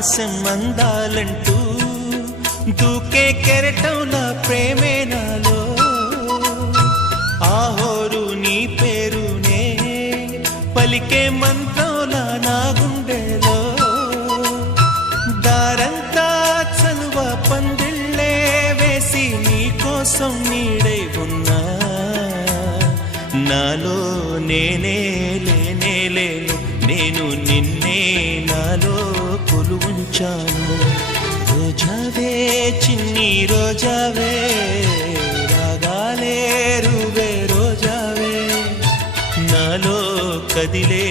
ఆకాశం అందాలంటూ దూకే కెరటం నా ప్రేమే నాలో ఆహోరు నీ పేరునే పలికే మంత్రంలా నా గుండెలో దారంతా చలువ పందిళ్ళే వేసి నీ కోసం నీడై ఉన్నా నాలో నేనే లేనే లేను నేను నిన్నే నాలో కొలువుంచాను రోజావే చిన్ని రోజావే రాగాలే రువే రోజావే నాలో కదిలే